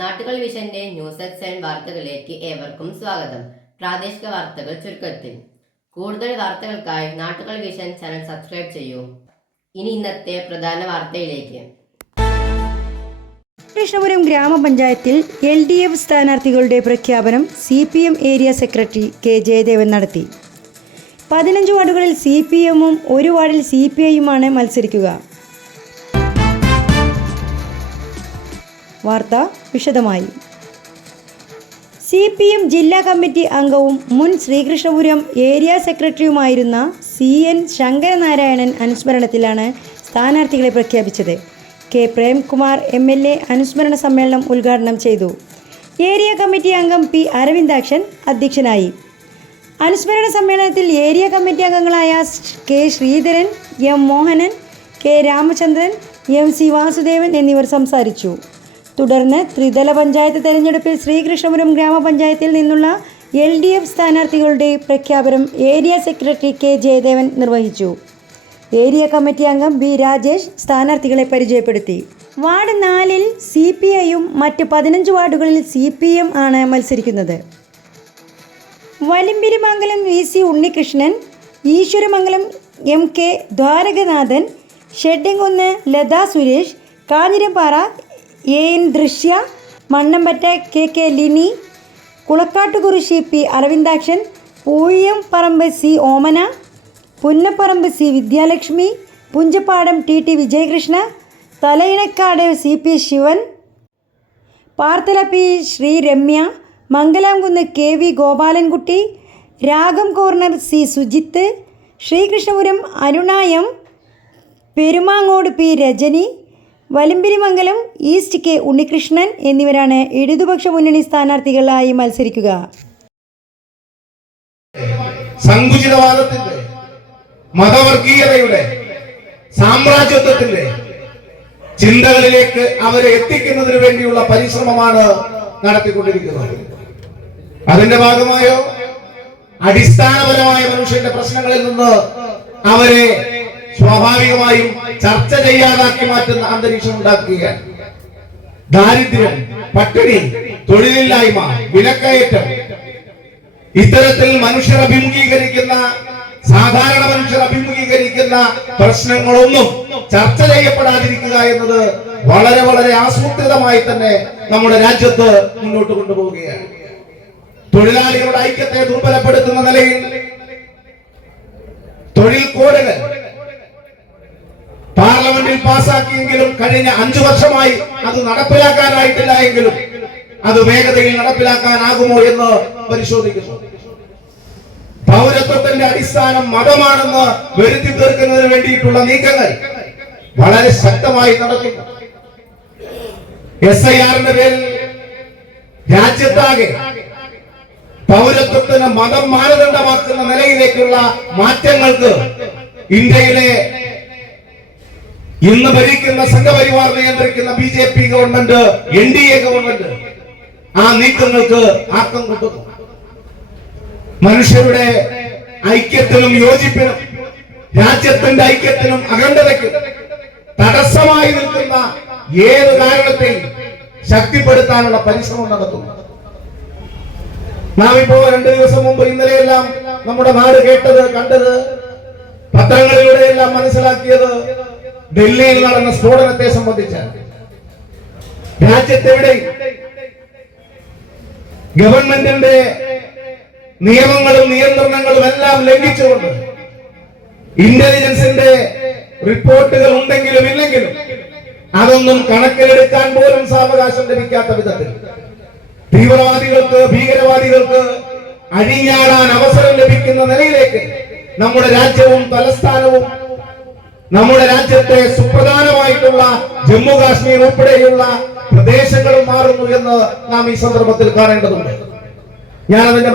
നാട്ടുകൾ വിഷന്റെ news at വാർത്തകളിലേക്ക് ഏവർക്കും സ്വാഗതം. പ്രാദേശിക വാർത്തകൾ ചുരുക്കത്തിൽ. കൂടുതൽ വാർത്തകൾക്കായി നാട്ടുകൾ വിഷൻ ചാനൽ സബ്സ്ക്രൈബ് ചെയ്യൂ. ഇനി ഇന്നത്തെ പ്രധാന വാർത്തയിലേക്ക്. കൃഷ്ണപുരം ഗ്രാമപഞ്ചായത്തിൽ എൽ ഡി എഫ് സ്ഥാനാർത്ഥികളുടെ പ്രഖ്യാപനം C P M area secretary K Jayadevan നടത്തി. പതിനഞ്ച് വാർഡുകളിൽ സി പി എമ്മും ഒരു വാർഡിൽ സി പി ഐയുമാണ് മത്സരിക്കുക. വാർത്ത വിശദമായി. സി പി എം ജില്ലാ കമ്മിറ്റി അംഗവും മുൻ ശ്രീകൃഷ്ണപുരം ഏരിയ സെക്രട്ടറിയുമായിരുന്ന സി എൻ ശങ്കരനാരായണൻ അനുസ്മരണത്തിലാണ് സ്ഥാനാർത്ഥികളെ പ്രഖ്യാപിച്ചത്. K Premkumar M L A അനുസ്മരണ സമ്മേളനം ഉദ്ഘാടനം ചെയ്തു. ഏരിയ കമ്മിറ്റി അംഗം പി അരവിന്ദാക്ഷൻ അധ്യക്ഷനായി. അനുസ്മരണ സമ്മേളനത്തിൽ ഏരിയ കമ്മിറ്റി അംഗങ്ങളായ K Sreedharan M Mohanan K Ramachandran M C Vasudevan എന്നിവർ സംസാരിച്ചു. തുടർന്ന് ത്രിതല പഞ്ചായത്ത് തെരഞ്ഞെടുപ്പിൽ ശ്രീകൃഷ്ണപുരം ഗ്രാമപഞ്ചായത്തിൽ നിന്നുള്ള എൽ ഡി എഫ് സ്ഥാനാർത്ഥികളുടെ പ്രഖ്യാപനം ഏരിയ സെക്രട്ടറി കെ ജയദേവൻ നിർവഹിച്ചു. ഏരിയ കമ്മിറ്റി അംഗം ബി രാജേഷ് സ്ഥാനാർത്ഥികളെ പരിചയപ്പെടുത്തി. വാർഡ് നാലിൽ സി പി ഐയും മറ്റ് പതിനഞ്ച് വാർഡുകളിൽ സി പി എം ആണ് മത്സരിക്കുന്നത്. Valambirimangalam V C Unnikrishnan Eswaramangalam M K Dwarakanathan shedding ഒന്ന് Latha Suresh Kanjirappara N Drishya Mannampatta K K Lini Kulakkattukurissi P Aravindakshan Poozhiyam Parambu C Omana Punnapparambu C Vidyalakshmi Punchappadam T T Vijayakrishna Thalayinakkad C P Sivan Parthala P Sree Ramya Mangalamkunnu K V Gopalankutty Ragam corner C Sujith Sreekrishnapuram Arunayam Perumangode P Rajani Valambirimangalam east K Unnikrishnan എന്നിവരാണ് ഇടതുപക്ഷ മുന്നണി സ്ഥാനാർത്ഥികളായി മത്സരിക്കുക. സങ്കുചിതവാദത്തിന്റെ മതവർഗീയതയുടെ സാമ്രാജ്യത്വത്തിന്റെ ചിന്തകളിലേക്ക് അവരെ എത്തിക്കുന്നതിന് വേണ്ടിയുള്ള പരിശ്രമമാണ് നടത്തിക്കൊണ്ടിരിക്കുന്നത്. അതിന്റെ ഭാഗമായോ? അടിസ്ഥാനപരമായ മനുഷ്യന്റെ പ്രശ്നങ്ങളിൽ നിന്ന് അവരെ സ്വാഭാവികമായും ചർച്ച ചെയ്യാതാക്കി മാറ്റുന്ന അന്തരീക്ഷം ഉണ്ടാക്കുകയാണ്. ദാരിദ്ര്യം പട്ടിണി തൊഴിലില്ലായ്മ വിലക്കയറ്റം ഇത്തരത്തിൽ മനുഷ്യർ അഭിമുഖീകരിക്കുന്ന സാധാരണ മനുഷ്യർ അഭിമുഖീകരിക്കുന്ന പ്രശ്നങ്ങളൊന്നും ചർച്ച ചെയ്യപ്പെടാതിരിക്കുക എന്നത് വളരെ വളരെ ആസൂത്രിതമായി തന്നെ നമ്മുടെ രാജ്യത്ത് മുന്നോട്ട് കൊണ്ടുപോവുകയാണ്. തൊഴിലാളികളുടെ ഐക്യത്തെ ദുർബലപ്പെടുത്തുന്ന നിലയിൽ തൊഴിൽ കോഡുകൾ പാസാക്കിയെങ്കിലും കഴിഞ്ഞ അഞ്ചു വർഷമായി അത് നടപ്പിലാക്കാനായിട്ടില്ല എങ്കിലും അത് വേഗതയിൽ നടപ്പിലാക്കാനാകുമോ എന്ന് പരിശോധിക്കുന്നു. പൗരത്വത്തിന്റെ അടിസ്ഥാനം മതമാണെന്ന് വരുത്തി തീർക്കുന്നതിന് വേണ്ടിയിട്ടുള്ള നീക്കങ്ങൾ വളരെ ശക്തമായി നടക്കുന്നു. എസ് ഐ ആറിന്റെ പേരിൽ രാജ്യത്താകെ പൗരത്വത്തിന് മതം മാനദണ്ഡമാക്കുന്ന നിലയിലേക്കുള്ള മാറ്റങ്ങൾക്ക് ഇന്ത്യയിലെ ഇന്ന് ഭരിക്കുന്ന സംഘപരിവാർ നിയന്ത്രിക്കുന്ന B J P government N D A government. ആ നീക്കങ്ങൾക്ക് ആക്കം കൂട്ടുന്നു മനുഷ്യരുടെ ഐക്യത്തിനും യോജിപ്പിനും രാജ്യത്തിന്റെ ഐക്യത്തിനും അഖണ്ഡതയ്ക്കും തടസ്സമായി നിൽക്കുന്ന ഏത് കാരണത്തെയും ശക്തിപ്പെടുത്താനുള്ള പരിശ്രമം നടത്തുന്നു. നാം ഇപ്പോ രണ്ടു ദിവസം മുമ്പ് ഇന്നലെയെല്ലാം നമ്മുടെ നാട് കേട്ടത് കണ്ടത് പത്രങ്ങളിലൂടെയെല്ലാം മനസ്സിലാക്കിയത് ഡൽഹിയിൽ നടന്ന സ്ഫോടനത്തെ സംബന്ധിച്ച് രാജ്യത്തെവിടെ ഗവൺമെന്റിന്റെ നിയമങ്ങളും നിയന്ത്രണങ്ങളും എല്ലാം ലംഘിച്ചുകൊണ്ട് ഇന്റലിജൻസിന്റെ റിപ്പോർട്ടുകൾ ഉണ്ടെങ്കിലും ഇല്ലെങ്കിലും അതൊന്നും കണക്കിലെടുക്കാൻ പോലും സാവകാശം ലഭിക്കാത്ത വിധത്തിൽ തീവ്രവാദികൾക്ക് ഭീകരവാദികൾക്ക് അഴിഞ്ഞാടാൻ അവസരം ലഭിക്കുന്ന നിലയിലേക്ക് നമ്മുടെ രാജ്യവും തലസ്ഥാനവും നമ്മുടെ രാജ്യത്തെ സുപ്രധാനമായിട്ടുള്ള ജമ്മു കാശ്മീർ ഉൾപ്പെടെയുള്ള പ്രദേശങ്ങൾ മാറുന്നു എന്ന് നാം ഈ സന്ദർഭത്തിൽ കാണേണ്ടതുണ്ട്. ഞാൻ അതിന്റെ